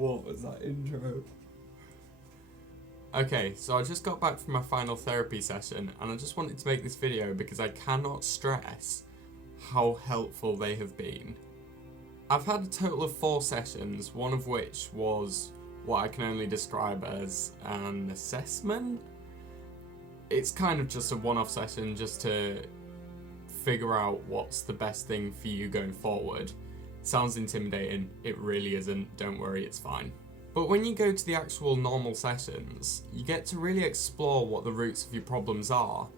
What was that intro? Okay, so I just got back from my final therapy session and I just wanted to make this video because I cannot stress how helpful they have been. I've had a total of 4 sessions, one of which was what I can only describe as an assessment. It's kind of just a one-off session just to figure out what's the best thing for you going forward. Sounds intimidating, it really isn't, don't worry, it's fine. But when you go to the actual normal sessions, you get to really explore what the roots of your problems are,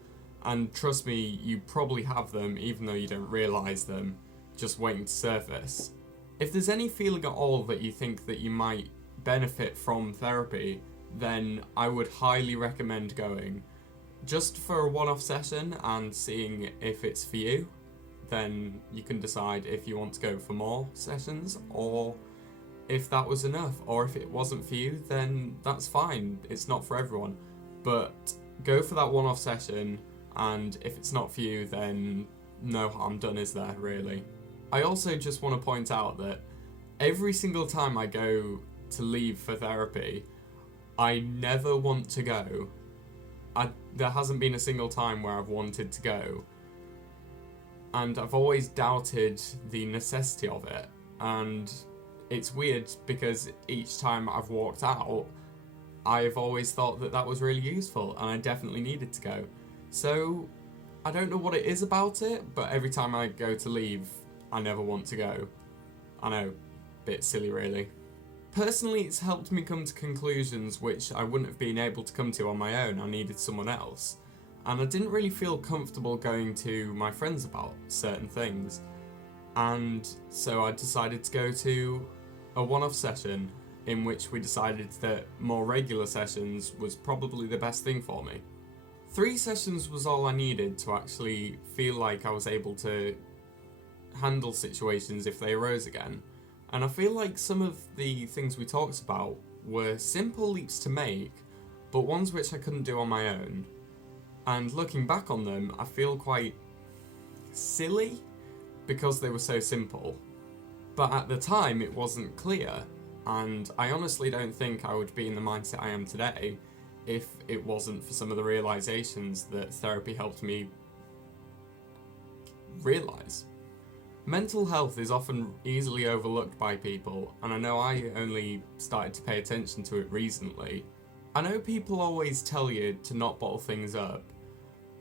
and trust me, you probably have them even though you don't realise them, just waiting to surface. If there's any feeling at all that you think that you might benefit from therapy, then I would highly recommend going. Just for a one-off session and seeing if it's for you, then you can decide if you want to go for more sessions or if that was enough, or if it wasn't for you, then that's fine, it's not for everyone. But go for that one-off session, and if it's not for you, then no harm done, is there, really? I also just want to point out that every single time I go to leave for therapy, I never want to go. There hasn't been a single time where I've wanted to go, and I've always doubted the necessity of it, and it's weird because each time I've walked out, I've always thought that that was really useful and I definitely needed to go. So I don't know what it is about it, but every time I go to leave, I never want to go. I know, bit silly really. Personally, it's helped me come to conclusions which I wouldn't have been able to come to on my own. I needed someone else. And I didn't really feel comfortable going to my friends about certain things. And so I decided to go to a one-off session in which we decided that more regular sessions was probably the best thing for me. 3 sessions was all I needed to actually feel like I was able to handle situations if they arose again. And I feel like some of the things we talked about were simple leaps to make, but ones which I couldn't do on my own. And looking back on them, I feel quite silly because they were so simple. But at the time, it wasn't clear, and I honestly don't think I would be in the mindset I am today if it wasn't for some of the realizations that therapy helped me realize. Mental health is often easily overlooked by people, and I know I only started to pay attention to it recently. I know people always tell you to not bottle things up,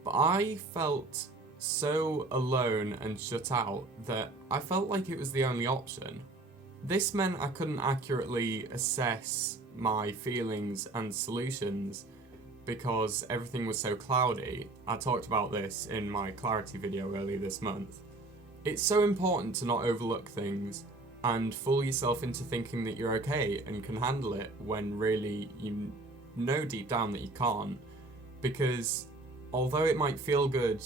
but I felt so alone and shut out that I felt like it was the only option. This meant I couldn't accurately assess my feelings and solutions because everything was so cloudy. I talked about this in my clarity video earlier this month. It's so important to not overlook things and fool yourself into thinking that you're okay and can handle it when really you know deep down that you can't, because although it might feel good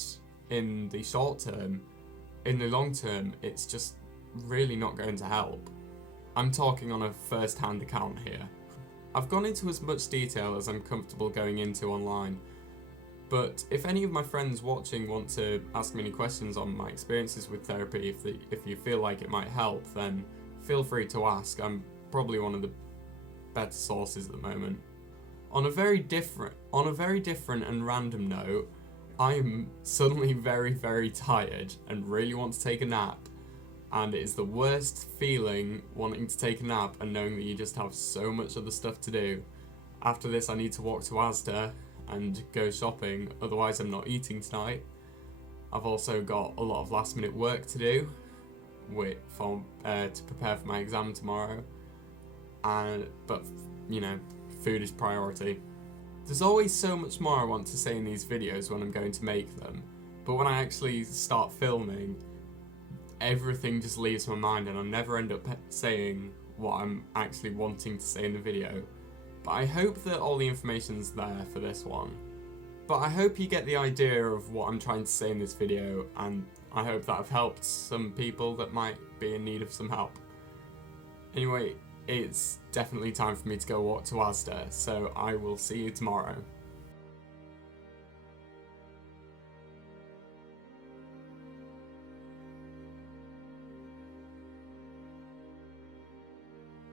in the short term, in the long term, it's just really not going to help. I'm talking on a first-hand account here. I've gone into as much detail as I'm comfortable going into online, but if any of my friends watching want to ask me any questions on my experiences with therapy, if you feel like it might help, then feel free to ask. I'm probably one of the better sources at the moment. On a very different and random note, I'm suddenly very, very tired and really want to take a nap, and it is the worst feeling wanting to take a nap and knowing that you just have so much other stuff to do. After this I need to walk to Asda and go shopping, otherwise I'm not eating tonight. I've also got a lot of last minute work to do to prepare for my exam tomorrow, but you know, food is priority. There's always so much more I want to say in these videos when I'm going to make them, but when I actually start filming, everything just leaves my mind and I never end up saying what I'm actually wanting to say in the video. But I hope that all the information's there for this one. But I hope you get the idea of what I'm trying to say in this video, and I hope that I've helped some people that might be in need of some help. Anyway, it's definitely time for me to go walk to Asda, so I will see you tomorrow.